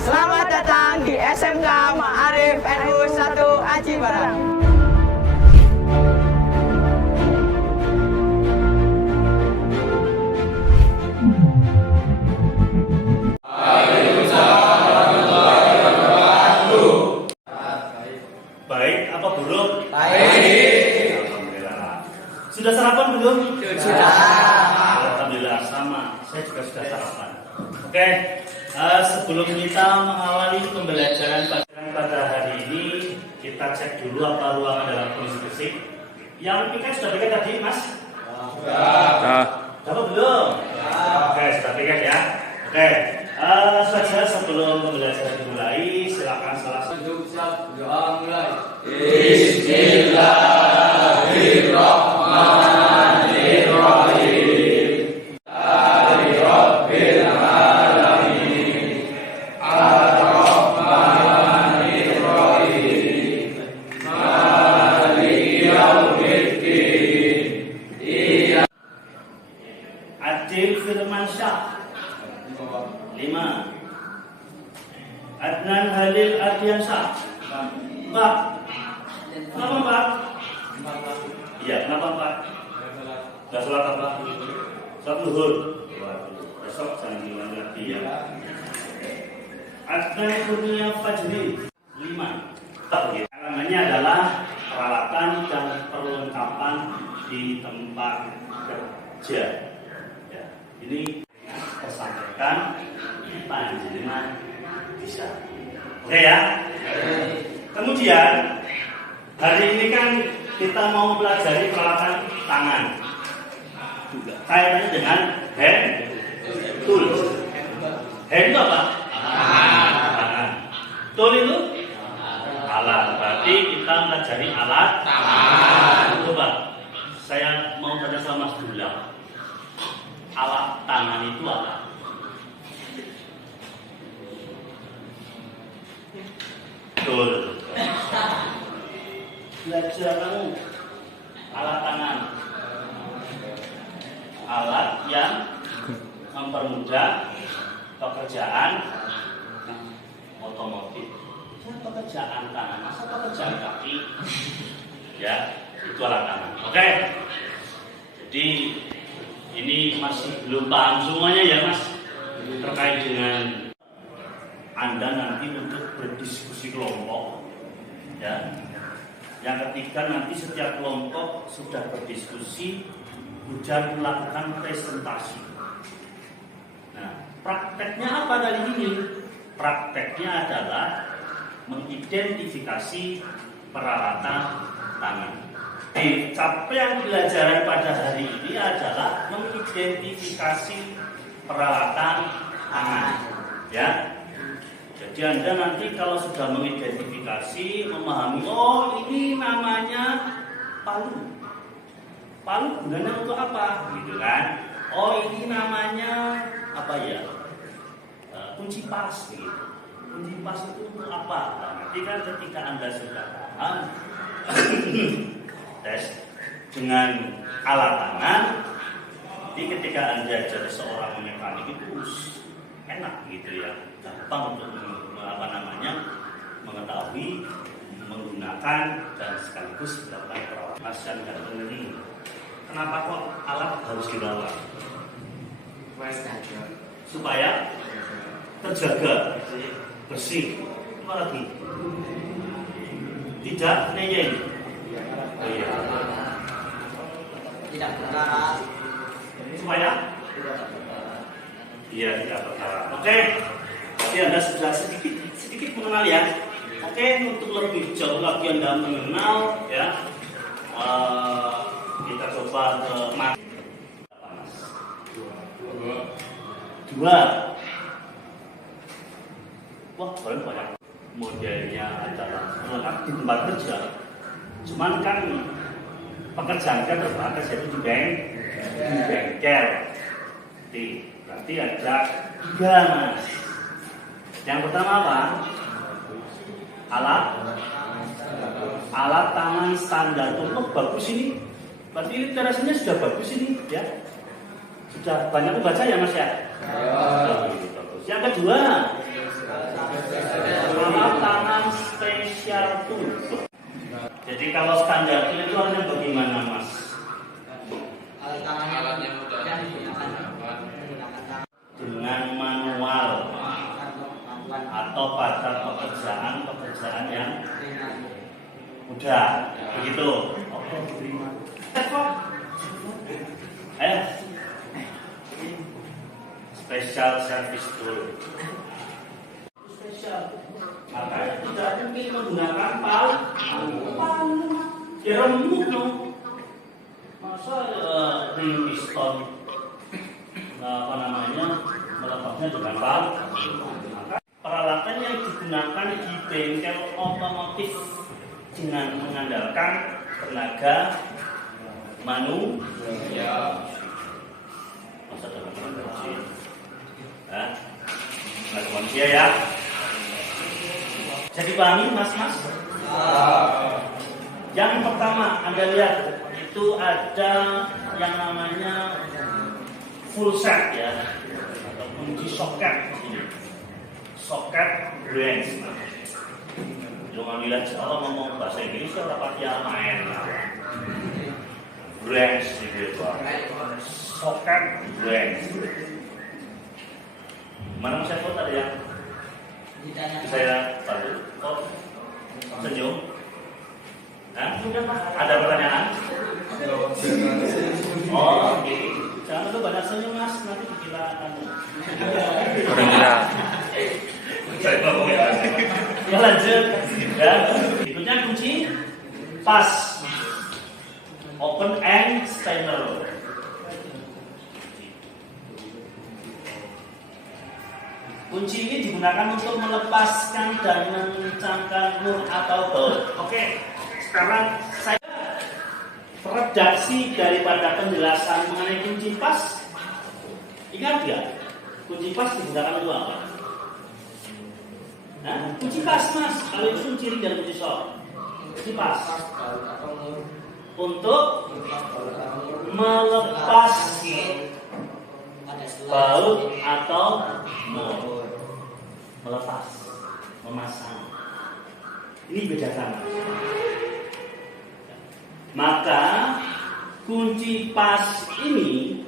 Selamat datang di SMK Ma'arif NU 1 Aji Barang. Baik, apa buruk? Baik. Alhamdulillah. Sudah sarapan belum? Sudah. Alhamdulillah sama. Saya juga sudah sarapan. Oke, sebelum kita mengawali pembelajaran pada hari ini, kita cek dulu apa ruangan dalam kondisi bersih. Yang piket sudah piket tadi, Mas? Dapat belum? Oke, sudah piket ya. Oke, saja sebelum pembelajaran dimulai, silakan salah satu Doa mulai. Bismillahirrahmanirrahim. Alhamdulillahirabbil alamin. Arrahmanirrahim. Maliki yaumiddin. Adil Firmansyah 5. Adnan Halil Ardiansyah 4. Kenapa 4? Iya, kenapa 4? Gak sholat apa? Sholat zuhur. Besok jangan diulang lagi ya. Adnan Kurnia Fajri 5. Elemennya adalah peralatan dan perlengkapan di tempat kerja. Ya, ini saya sampaikan panjenengan bisa. Oke ya. Kemudian hari ini kan kita mau pelajari peralatan tangan. Kaitannya dengan hand tools. Hand itu apa? Tangan. Tool itu alat. Berarti kita pelajari alat tangan. Coba saya mau tanya sama Mas Dula. Alat tangan itu apa? Betul. Belajar kamu alat tangan, alat yang mempermudah pekerjaan otomotif. Pekerjaan tangan, masa pekerjaan kaki? Ya, itu alat tangan. Oke. Jadi ini masih belum paham semuanya ya Mas terkait dengan Anda nanti untuk berdiskusi kelompok ya. Yang ketiga nanti setiap kelompok sudah berdiskusi dan melakukan presentasi. Nah, prakteknya apa kali ini? Prakteknya adalah mengidentifikasi peralatan tangan. Capaian pembelajaran pada hari ini adalah mengidentifikasi peralatan tangan. Ya. Jadi Anda nanti kalau sudah mengidentifikasi, memahami, oh ini namanya palu. Palu gunanya untuk apa? Gitu kan? Oh ini namanya apa ya? Kunci pas. Gitu. Kunci pas itu untuk apa? Nah, nanti kan ketika Anda sudah paham, tes dengan alat tangan, jadi ketika Anda jadi seorang mekanik itu enak gitu ya, gampang untuk mengetahui, menggunakan dan sekaligus melakukan perawatan. Mas dan ganteng ini, kenapa kok alat harus dirawat? Supaya terjaga, bersih. Apa lagi? Tidak ngeyel. Oh iya. Tidak berkarat. Supaya? Iya, tidak berkarat. Oke. Jadi Anda sudah sedikit mengenal ya. Oke, untuk lebih jauh lagi Anda mengenal ya, kita coba ke Mas. 2. Wah, banyak modelnya adalah lengkap di tempat kerja. Cuman kan pekerjaan kan terbatas yaitu di bengkel. Berarti ada 3 Mas. Yang pertama apa? Alat tangan standar. Oh bagus ini. Berarti ini terasanya sudah bagus ini ya. Sudah banyak membaca ya Mas ya? Bagus. Yang kedua special tool. Jadi kalau standar tool itu artinya bagaimana, Mas? Alatnya mudah digunakan Dengan manual atau pada pekerjaan yang mudah, begitu. Oke, diterima. Ayo, special service tool. Spesial, makanya tidak mungkin menggunakan palu, remuk dong. Masa ring piston, apa namanya, melepasnya dengan palu. Peralatan yang digunakan di bengkel otomotif dengan mengandalkan tenaga manusia. Masa dengan manusia? Tenaga manusia ya. Jadi pahami mas-mas? Yang pertama Anda lihat itu ada yang namanya full set ya, atau kunci soket ini. Soket branch. Jangan bilang kalau ngomong bahasa Inggris kita pakai main. Branch gitu. Soket branch. Mana saya tahu tadi ya? Saya bantu. Oh, senyum. Nah, ada pertanyaan? Oh, oke. Jangan lupa banyak senyum mas, nanti dikira kamu. Ya lanjut. Ya, berikutnya kunci pas. Open and stainer. Kunci ini digunakan untuk melepaskan dan mengencangkan mur atau baut. Oke, sekarang saya redaksi daripada penjelasan mengenai kunci pas. Ingat ya, kunci pas digunakan untuk apa? Nah, kunci pas mas, kalau itu kunci ring dan kunci sok. Kunci pas untuk melepas baut atau mur. Melepas, memasang. Ini bedakan. Maka kunci pas ini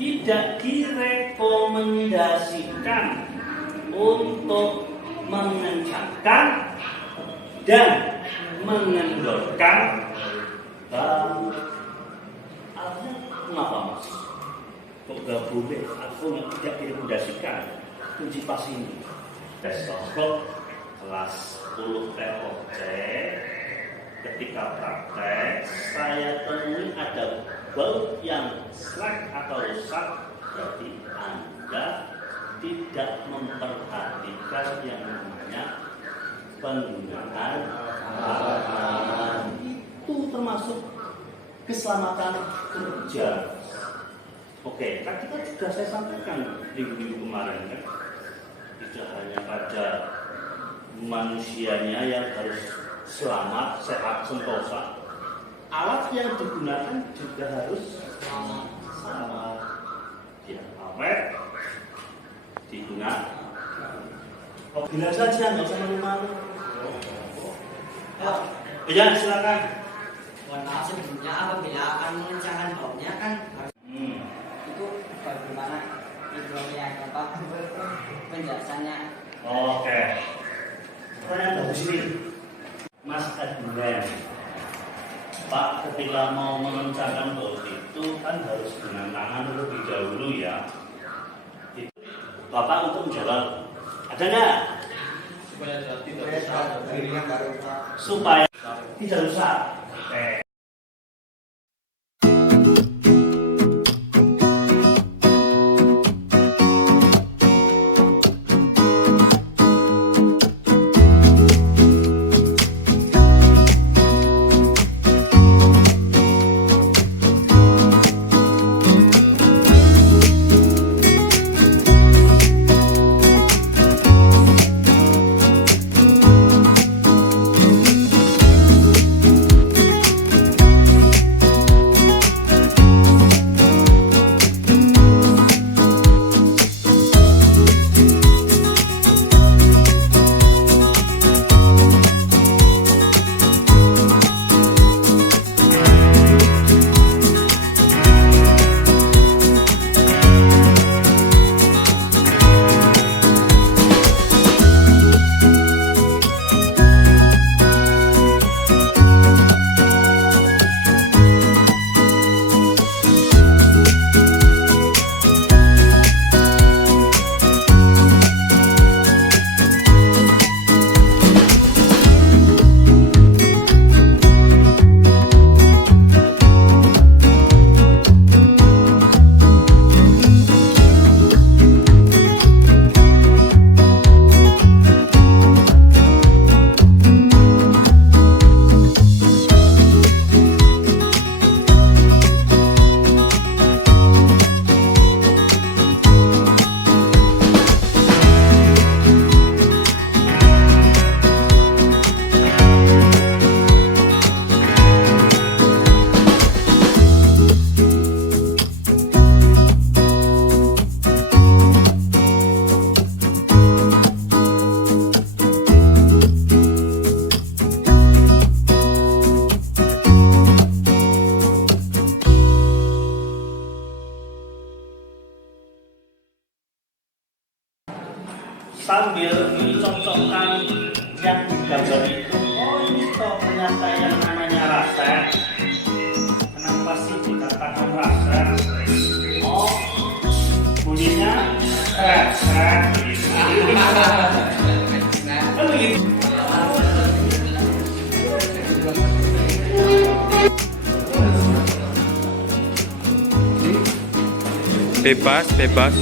tidak direkomendasikan untuk mengencangkan dan mengendorkan baut. Artinya kenapa mas? Kok gak boleh? Aku tidak direkomendasikan kunci pas ini. Besok kelas 10 TOC ketika praktek saya temui ada baut yang slack atau rusak, jadi Anda tidak memperhatikan yang namanya penggunaan alat. Itu termasuk keselamatan kerja. Oke, kan kita sudah saya sampaikan minggu-minggu kemarin kan, tidak hanya pada manusianya yang harus selamat, sehat, sentosa, alat yang digunakan juga harus sama, tidak awet, digunakan. Oh, bilang saja, nggak usah malu-malu. Ya, silakan. Mohon maaf sebelumnya, apabila akan mengencangkan bautnya kan harus itu bagaimana hidronya apa penjelasannya. Oke. Pertanyaan bagus ini, Mas Adnan. Pak, ketika mau mengencangkan baut itu kan harus dengan tangan terlebih dahulu ya. Itu Bapak untuk menjawab, ada nggak? Supaya tidak rusak. Oke. sambil dicocokkan yang digambar itu. Oh ini toh ternyata yang namanya rasa. Kenapa sih dikatakan rasa? Oh bunyinya rasa. Kan begitu. Bebas, bebas.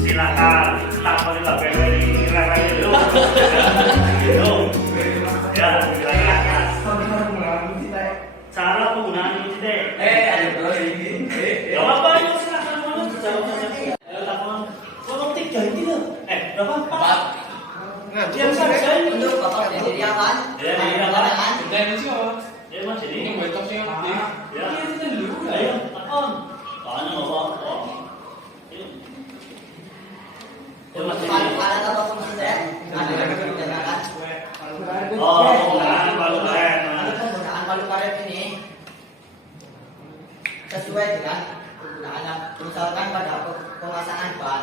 Silakan, tak boleh tak boleh direlai dulu. Gitu. Ya, silakan. Cara penggunaan kunci Gak apa-apa itu silakan mau jawab saja. Kalau 3 ini loh. Berapa? 4. Diam saja ini. Untuk Bapak jadi apa? Ya, ini apa? Dan itu Ya, Mas ini. ini buat topnya Ya. Ayo, takon. Tanya apa? Ya, Mas ini. Ada apa kunci saya? Ada kan? Oh, penggunaan palu karet. Ada penggunaan palu karet ini sesuai dengan penggunaannya. Misalkan pada pemasangan ban,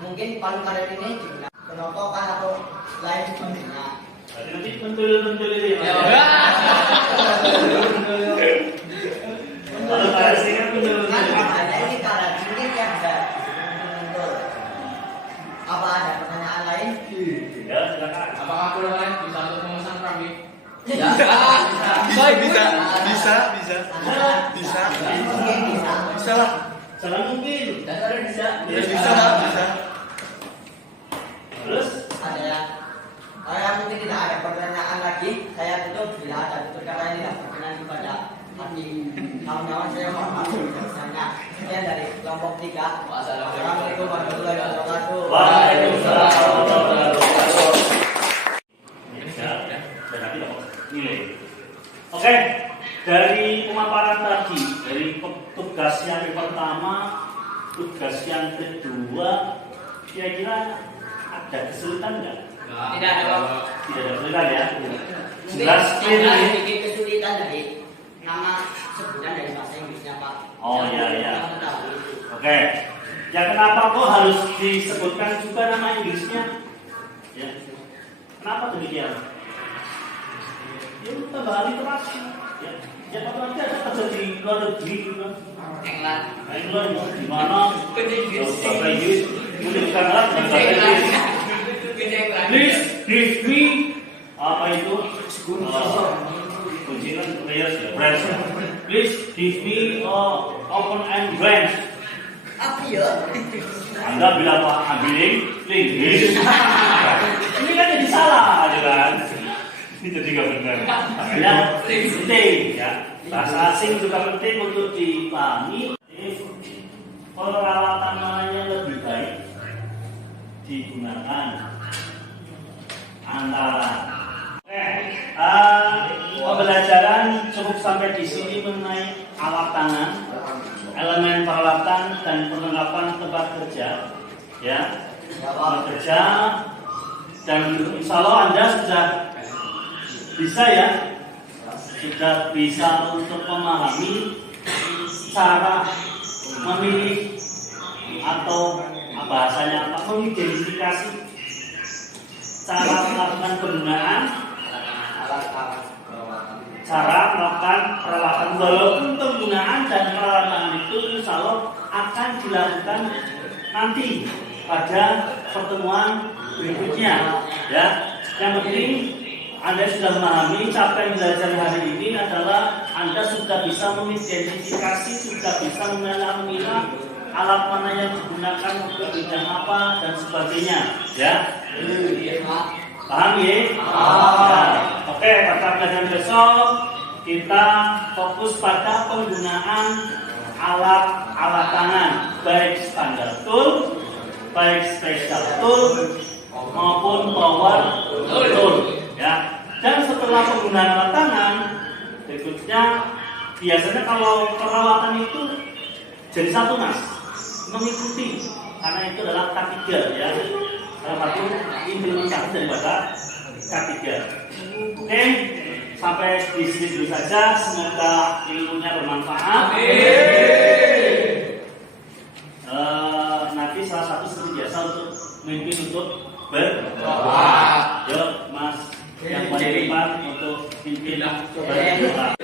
mungkin palu karet ini digunakan penontokan atau lain sebagainya. Nanti pentul ini. Palu karet ini kan pentul. Hanya ini karet ini yang ada penentul. Apa ada pertanyaan lain? Ya, silakan. apakah perlu lain bisa untuk memesan kami? Ya, Bisa. mungkin bisa. Bisa lah. Jangan mungkin. Dasar bisa. Ya, bisa lah, bisa. Terus? Ada ya. Saya mungkin tidak ada pertanyaan lagi. Saya tutup bila ada tutup karena ini tidak berkenan kepada hati. Kawan-kawan saya mohon maaf misalnya. Sekian dari kelompok 3. Wassalamualaikum warahmatullahi wabarakatuh. Waalaikumsalam warahmatullahi wabarakatuh. Nilai. Oke, dari pemaparan tadi, dari tugas yang pertama, tugas yang kedua, kira-kira ada kesulitan nggak? Tidak ada, Pak. Tidak ada kesulitan ya? Mungkin Jelas yang clear. bikin kesulitan dari nama sebutan dari bahasa Inggrisnya, Pak. Oh, iya, iya. Yang mengetahui itu. Oke, ya kenapa kok harus disebutkan juga nama Inggrisnya? Ya, kenapa demikian? Ya, tambah literasi. Ya, siapa nanti ada kerja di luar negeri gitu kan? England. England di mana? Bahasa Inggris, bukan lah, bahasa Inggris. Please give me apa itu? Kunci kan players ya, branch. Please give me open and branch. Apa ya? Anda bilang Pak ambilin Inggris. Ini kan jadi salah, aja kan? Ini jadi nggak benar. Makanya penting ya. Bahasa asing juga penting untuk dipahami. Peralatan mananya lebih baik digunakan antara. Pembelajaran cukup sampai di sini mengenai alat tangan, elemen peralatan dan perlengkapan tempat kerja, ya, tempat kerja, dan insya Allah Anda sudah Bisa ya? Sudah bisa untuk memahami cara memilih atau bahasanya apa, mengidentifikasi cara melakukan penggunaan, cara melakukan perawatan, walaupun penggunaan dan perawatan itu insya Allah akan dilakukan nanti pada pertemuan berikutnya ya. Yang penting Anda sudah memahami capaian belajar hari ini adalah Anda sudah bisa mengidentifikasi, sudah bisa memilah alat mana yang digunakan untuk bidang apa dan sebagainya ya. Paham ya? Ya. Oke, pada pelajaran besok kita fokus pada penggunaan alat tangan, baik standar tool, baik special tool maupun power tool ya. Dan setelah penggunaan alat tangan, berikutnya biasanya kalau perawatan itu jadi satu mas, mengikuti karena itu adalah K3 ya. Salah satu implementasi daripada K3. Oke, sampai di sini dulu saja. Semoga ilmunya bermanfaat. Nanti salah satu seperti biasa untuk memimpin untuk berdoa. Yuk, Mas yang paling depan untuk pimpin berdoa.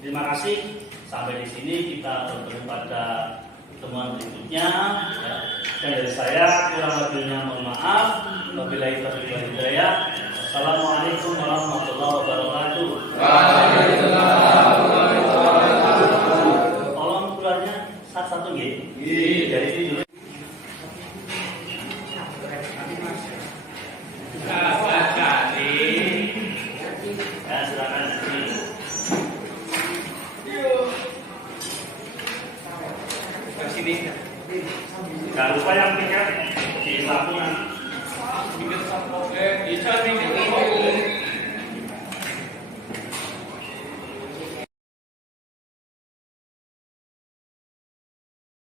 Terima kasih. Sampai di sini kita bertemu pada pertemuan berikutnya. Ya. Dan dari saya kurang lebihnya mohon maaf. Wabillahi taufiq wal hidayah. Assalamualaikum warahmatullahi wabarakatuh. Tolong keluarnya satu-satu gitu. Dari sini dulu. Ya, silakan. Jangan lupa yang tiket di samping. Bisa nih.